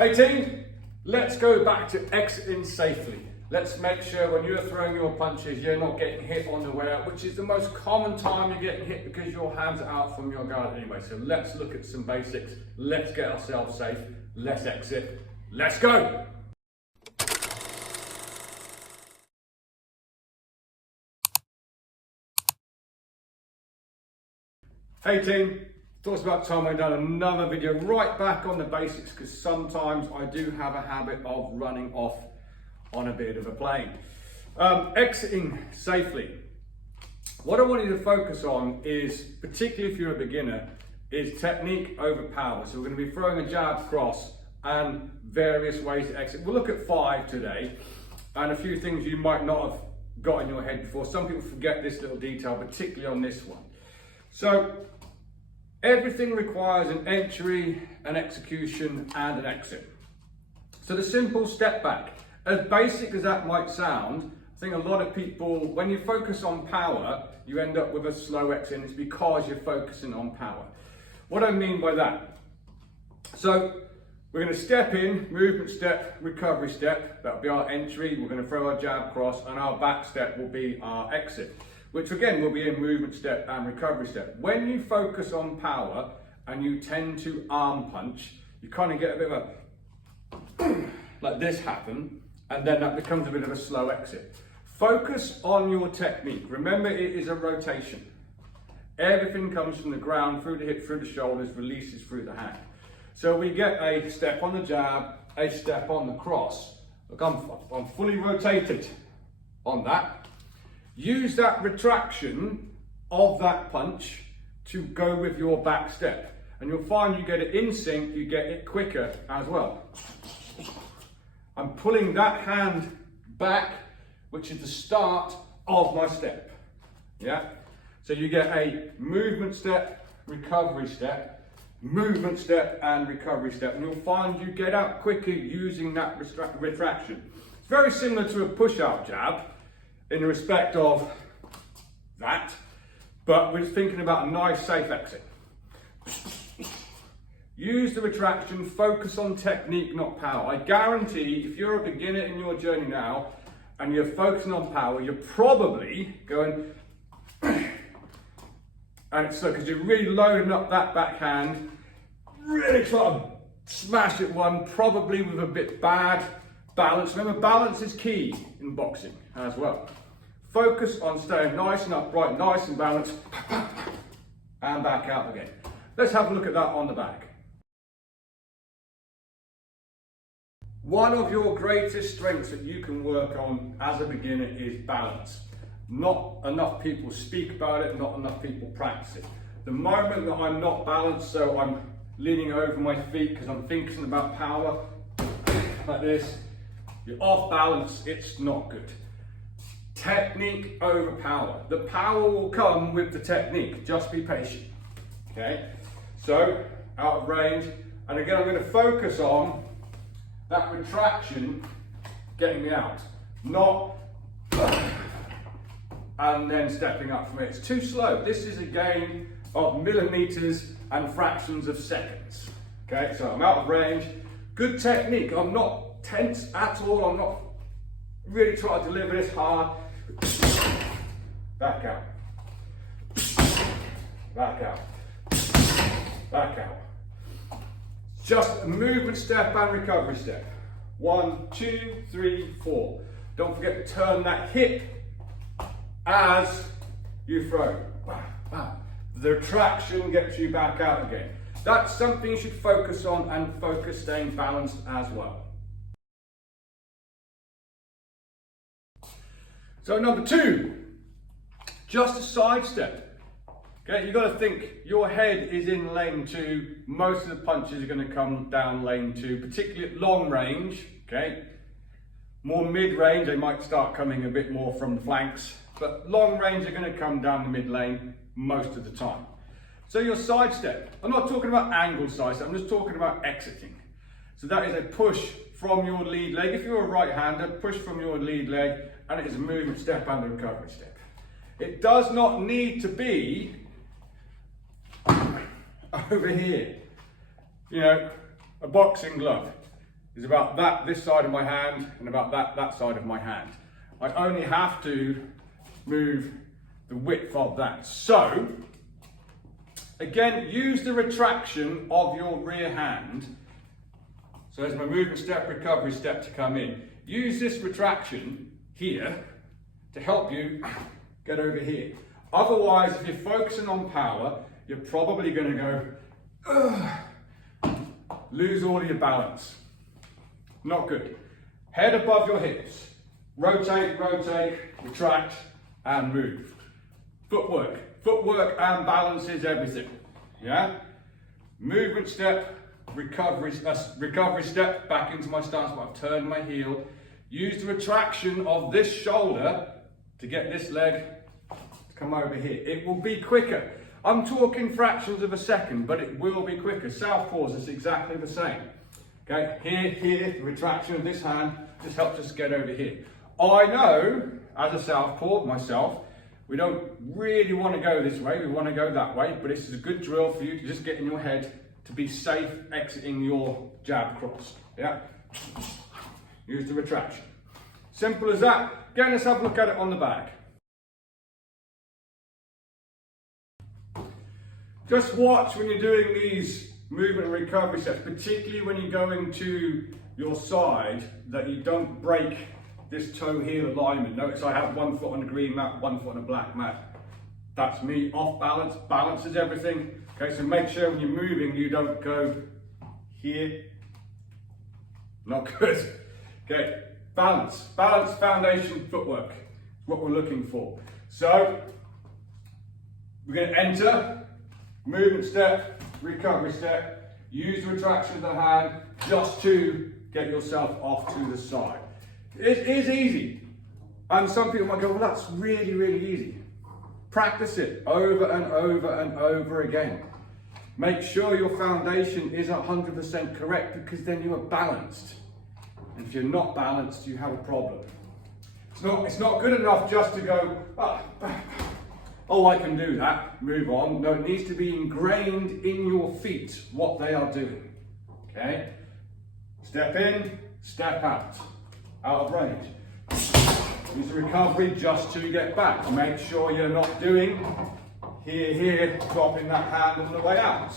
Hey team, let's go back to exiting safely. Let's make sure when you're throwing your punches, you're not getting hit on the way out, which is the most common time you're getting hit because your hands are out from your guard anyway. So let's look at some basics. Let's get ourselves safe. Let's exit. Let's go. Hey team, thought it's about time I've done another video right back on the basics because sometimes I do have a habit of running off on a bit of a plane. Exiting safely. What I want you to focus on is, particularly if you're a beginner, is technique over power. So we're going to be throwing a jab, cross, and various ways to exit. We'll look at 5 today, and a few things you might not have got in your head before. Some people forget this little detail, particularly on this one. So everything requires an entry, an execution, and an exit. So the simple step back, as basic as that might sound, I think a lot of people, when you focus on power, you end up with a slow exit, and it's because you're focusing on power. What I mean by that, so we're going to step in, movement step, recovery step, that'll be our entry, we're going to throw our jab cross, and our back step will be our exit, which again will be in movement step and recovery step. When you focus on power and you tend to arm punch, you kind of get a bit of a like this happen, and then that becomes a bit of a slow exit. Focus on your technique. Remember, it is a rotation. Everything comes from the ground, through the hip, through the shoulders, releases through the hand. So we get a step on the jab, a step on the cross. Look, I'm fully rotated on that. Use that retraction of that punch to go with your back step. And you'll find you get it in sync, you get it quicker as well. I'm pulling that hand back, which is the start of my step. Yeah? So you get a movement step, recovery step, movement step, and recovery step. And you'll find you get out quicker using that retraction. It's very similar to a push-out jab in respect of that, but we're thinking about a nice, safe exit. Use the retraction, focus on technique, not power. I guarantee if you're a beginner in your journey now and you're focusing on power, you're probably going, and it's so because you're really loading up that backhand, really trying to smash it one, probably with a bit bad balance. Remember, balance is key in boxing as well. Focus on staying nice and upright, nice and balanced, and back out again. Let's have a look at that on the back. One of your greatest strengths that you can work on as a beginner is balance. Not enough people speak about it, not enough people practice it. The moment that I'm not balanced, so I'm leaning over my feet because I'm thinking about power, like this, you're off balance, it's not good. Technique over power. The power will come with the technique, just be patient. Okay, so out of range, and again I'm going to focus on that retraction getting me out, not and then stepping up from it. It's too slow. This is a game of millimeters and fractions of seconds. Okay, so I'm out of range. Good technique. I'm not tense at all. I'm not really trying to deliver this hard. Back out. Back out. Back out. Just a movement step and recovery step. 1, 2, 3, 4. Don't forget to turn that hip as you throw. The retraction gets you back out again. That's something you should focus on, and focus staying balanced as well. So number 2, just a side step. Okay, you've got to think your head is in lane 2. Most of the punches are going to come down lane 2, particularly at long range. Okay, more mid-range, they might start coming a bit more from the flanks, but long range are going to come down the mid lane most of the time. So your side step, I'm not talking about angled side step, I'm just talking about exiting. So that is a push from your lead leg. If you're a right-hander, push from your lead leg, and it is a movement step and a recovery step. It does not need to be over here, you know, a boxing glove. is about this side of my hand and about that side of my hand. I only have to move the width of that. So, again, use the retraction of your rear hand. So there's my movement step, recovery step to come in. Use this retraction here to help you get over here. Otherwise, if you're focusing on power, you're probably going to go, lose all of your balance. Not good. Head above your hips. Rotate, rotate, retract, and move. Footwork. Footwork and balance is everything. Yeah? Movement step, recovery step, back into my stance, but I've turned my heel. Use the retraction of this shoulder to get this leg to come over here. It will be quicker. I'm talking fractions of a second, but it will be quicker. Southpaws is exactly the same. Okay, here, the retraction of this hand just helps us get over here. I know, as a southpaw myself, we don't really want to go this way, we want to go that way, but this is a good drill for you to just get in your head to be safe exiting your jab cross. Yeah? Use the retraction. Simple as that. Again, let's have a look at it on the back. Just watch when you're doing these movement and recovery steps, particularly when you're going to your side, that you don't break this toe-heel alignment. Notice I have one foot on the green mat, one foot on the black mat. That's me off balance. Balance is everything. Okay, so make sure when you're moving, you don't go here. Not good. Okay, balance. Balance, foundation, footwork. What we're looking for. So, we're going to enter, movement step, recovery step. Use the retraction of the hand just to get yourself off to the side. It is easy. And some people might go, well, that's really, really easy. Practice it over and over and over again. Make sure your foundation is 100% correct, because then you are balanced. And if you're not balanced, you have a problem. It's not good enough just to go, oh, I can do that, move on. No, it needs to be ingrained in your feet what they are doing. Okay? Step in, step out of range. Use the recovery just to get back. Make sure you're not doing here, dropping that hand on the way out.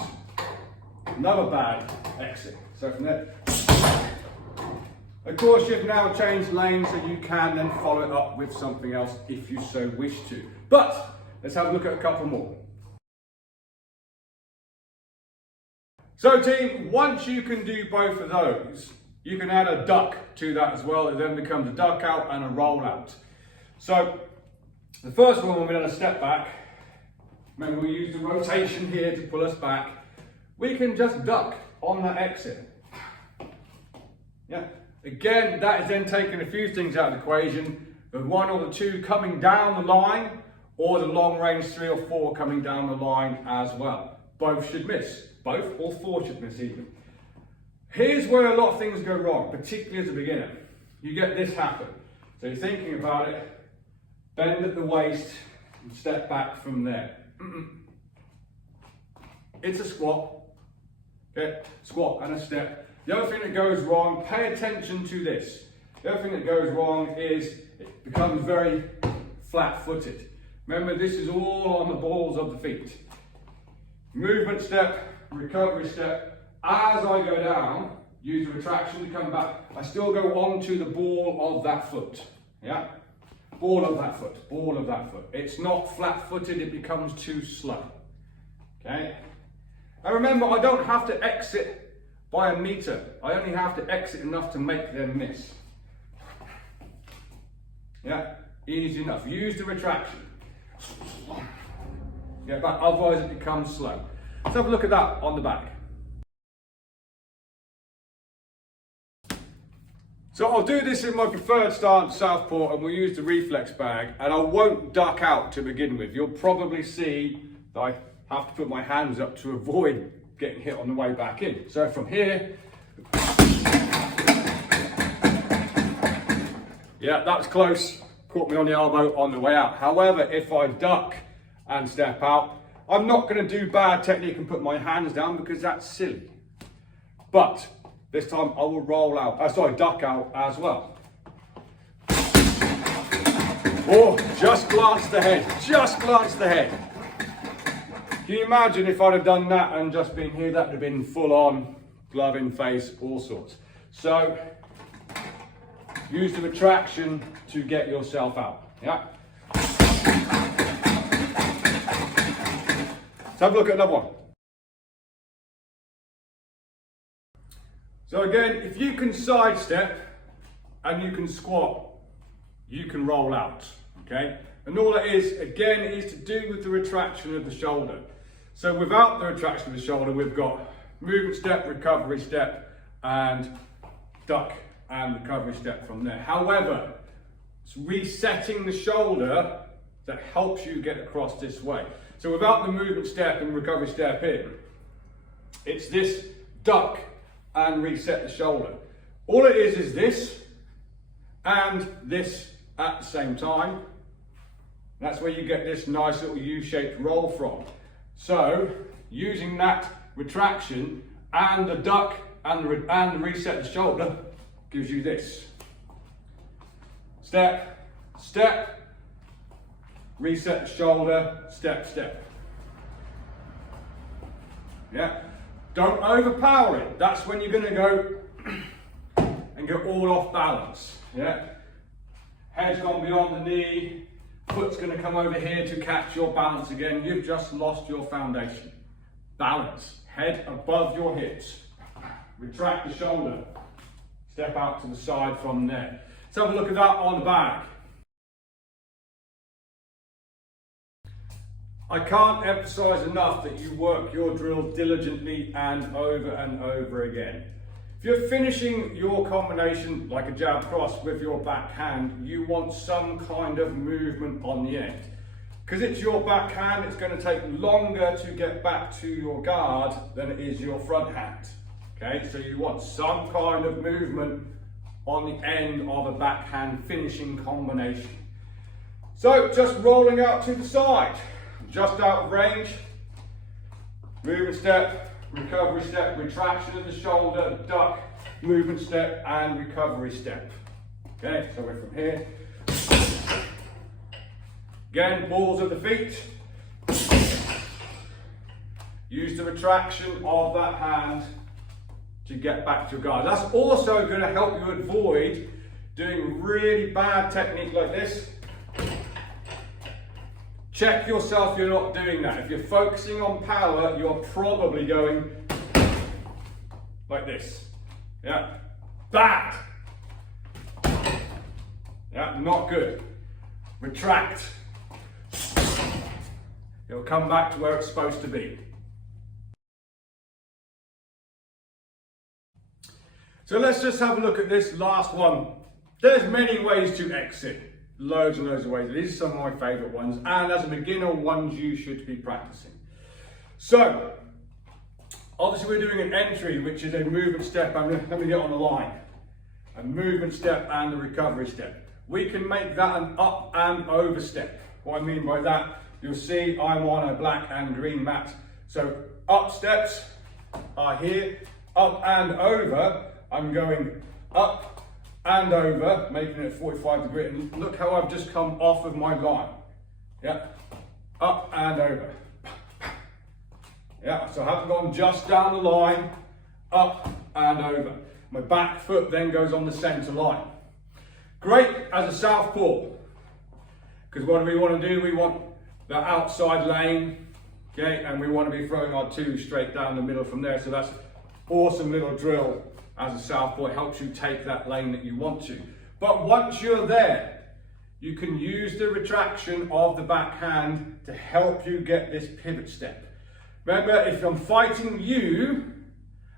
Another bad exit. So from there, of course, you've now changed lanes, so you can then follow it up with something else if you so wish to. But let's have a look at a couple more. So team, once you can do both of those, you can add a duck to that as well. It then becomes a duck out and a roll out. So the first one, when we're going to step back, remember we use the rotation here to pull us back. We can just duck on that exit. Yeah. Again, that is then taking a few things out of the equation. The one or the two coming down the line, or the long range 3 or 4 coming down the line as well. Both should miss. Both or 4 should miss even. Here's where a lot of things go wrong, particularly as a beginner. You get this happen. So you're thinking about it, bend at the waist, and step back from there. It's a squat. Okay, squat and a step. The other thing that goes wrong, pay attention to this. The other thing that goes wrong is it becomes very flat-footed. Remember, this is all on the balls of the feet. Movement step, recovery step. As I go down, use the retraction to come back. I still go onto the ball of that foot. Yeah? Ball of that foot, ball of that foot. It's not flat-footed, it becomes too slow. Okay? And remember, I don't have to exit by a meter. I only have to exit enough to make them miss. Yeah? Easy enough. Use the retraction. Get back, otherwise it becomes slow. Let's have a look at that on the back. So I'll do this in my preferred stance, southpaw, and we'll use the reflex bag, and I won't duck out to begin with. You'll probably see that I have to put my hands up to avoid getting hit on the way back in. So from here, yeah, that was close. Caught me on the elbow on the way out. However, if I duck and step out, I'm not going to do bad technique and put my hands down, because that's silly. But This time I will roll out, duck out as well. Oh, just glanced ahead, just glanced ahead. Can you imagine if I'd have done that and just been here? That would have been full on, glove in face, all sorts. So, use the retraction to get yourself out, yeah? Let's have a look at another one. So again, if you can sidestep and you can squat, you can roll out, okay? And all it is, again, is to do with the retraction of the shoulder. So without the retraction of the shoulder, we've got movement step, recovery step, and duck and recovery step from there. However, it's resetting the shoulder that helps you get across this way. So without the movement step and recovery step in, it's this duck and reset the shoulder. All it is this and this at the same time. That's where you get this nice little U-shaped roll from. So using that retraction and the duck and reset the shoulder gives you this. Step, step, reset the shoulder, step, step. Yeah. Don't overpower it. That's when you're going to go and get all off balance. Yeah. Head's gone beyond the knee. Foot's going to come over here to catch your balance again. You've just lost your foundation. Balance. Head above your hips. Retract the shoulder. Step out to the side from there. Let's have a look at that on the back. I can't emphasize enough that you work your drill diligently and over again. If you're finishing your combination like a jab cross with your backhand, you want some kind of movement on the end. Because it's your backhand, it's going to take longer to get back to your guard than it is your front hand. Okay, so you want some kind of movement on the end of a backhand finishing combination. So just rolling out to the side. Just out of range, movement step, recovery step, retraction of the shoulder, duck, movement step, and recovery step. Okay, so we're from here. Again, balls of the feet. Use the retraction of that hand to get back to your guard. That's also going to help you avoid doing really bad technique like this. Check yourself you're not doing that. If you're focusing on power, you're probably going like this. Yeah, bad. Yeah, not good. Retract. It'll come back to where it's supposed to be. So let's just have a look at this last one. There's many ways to exit. Loads and loads of ways. These are some of my favourite ones, and as a beginner, ones you should be practicing. So, obviously we're doing an entry, which is a movement step, and let me get on the line. A movement step and a recovery step. We can make that an up and over step. What I mean by that, you'll see I'm on a black and green mat. So up steps are here, up and over, I'm going up and over, making it 45 degrees. And look how I've just come off of my line. Yeah, up and over. Yeah, so I haven't gone just down the line, up and over. My back foot then goes on the center line. Great as a southpaw, because what do we want to do? We want the outside lane, okay, and we want to be throwing our two straight down the middle from there. So that's awesome little drill. As a southpaw, it helps you take that lane that you want to. But once you're there, you can use the retraction of the backhand to help you get this pivot step. Remember, if I'm fighting you,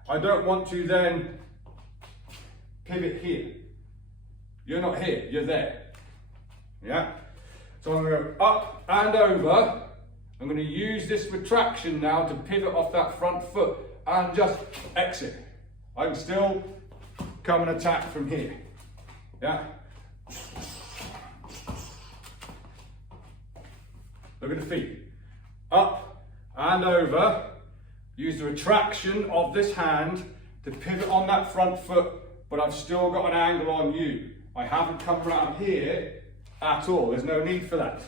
I don't want to then pivot here. You're not here, you're there. Yeah? So I'm going to go up and over. I'm going to use this retraction now to pivot off that front foot and just exit. I can still come and attack from here. Yeah? Look at the feet. Up and over. Use the retraction of this hand to pivot on that front foot, but I've still got an angle on you. I haven't come around here at all. There's no need for that.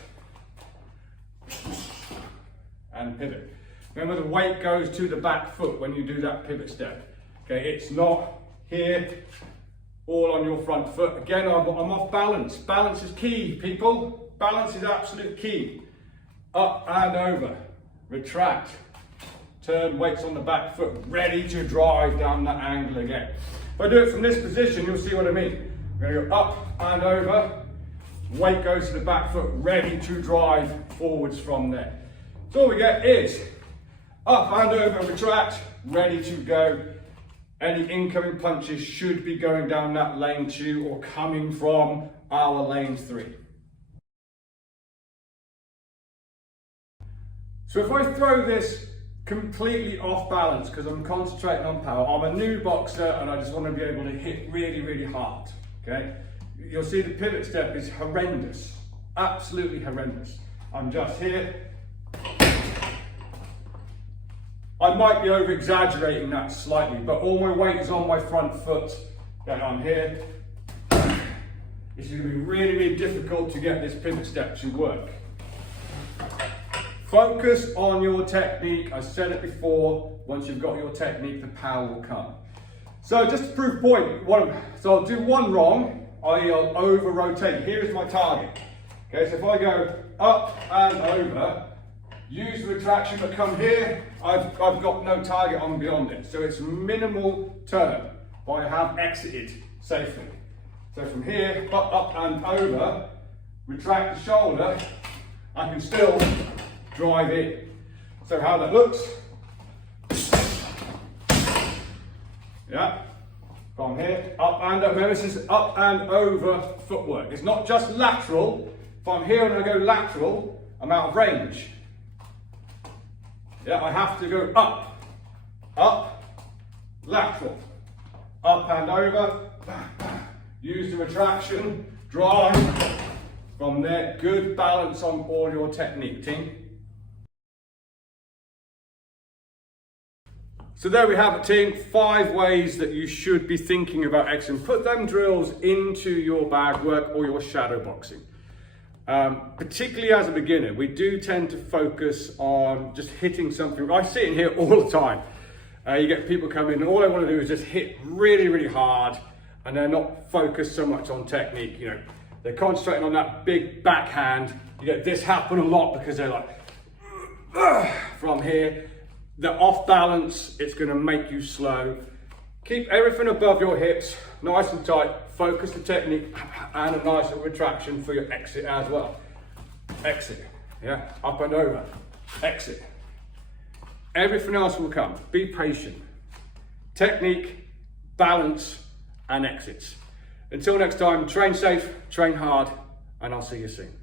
And pivot. Remember, the weight goes to the back foot when you do that pivot step. Okay, it's not here, all on your front foot. Again, I'm off balance. Balance is key, people. Balance is absolute key. Up and over. Retract. Turn, weights on the back foot, ready to drive down that angle again. If I do it from this position, you'll see what I mean. I'm going to go up and over. Weight goes to the back foot, ready to drive forwards from there. So all we get is up and over, retract, ready to go. Any incoming punches should be going down that lane 2 or coming from our lane 3. So if I throw this completely off balance because I'm concentrating on power, I'm a new boxer and I just want to be able to hit really, really hard, okay? You'll see the pivot step is horrendous, absolutely horrendous. I'm just here. I might be over exaggerating that slightly, but all my weight is on my front foot. Then I'm here. It's going to be really, really difficult to get this pivot step to work. Focus on your technique. I said it before, once you've got your technique, the power will come. So just to prove point, so I'll do one wrong, i.e. I'll over rotate. Here is my target. Okay, so if I go up and over, use the retraction, but come here, I've got no target on beyond it. So it's minimal turn, but I have exited safely. So from here, up and over, retract the shoulder, I can still drive in. So how that looks, yeah, from here, up and over. Remember, this is up and over footwork. It's not just lateral. If I'm here and I go lateral, I'm out of range. Yeah, I have to go up, lateral, up and over, use the retraction, drive, from there, good balance on all your technique, team. So there we have it, team, 5 ways that you should be thinking about exiting. Put them drills into your bag work or your shadow boxing. Particularly as a beginner, we do tend to focus on just hitting something. I sit in here all the time. You get people come in and all they want to do is just hit really, really hard and they're not focused so much on technique. You know, they're concentrating on that big backhand. You get this happen a lot because they're like, from here. They're off balance, it's going to make you slow. Keep everything above your hips, nice and tight. Focus the technique and a nice little retraction for your exit as well. Exit, yeah, up and over, exit. Everything else will come. Be patient. Technique, balance, and exits. Until next time, train safe, train hard, and I'll see you soon.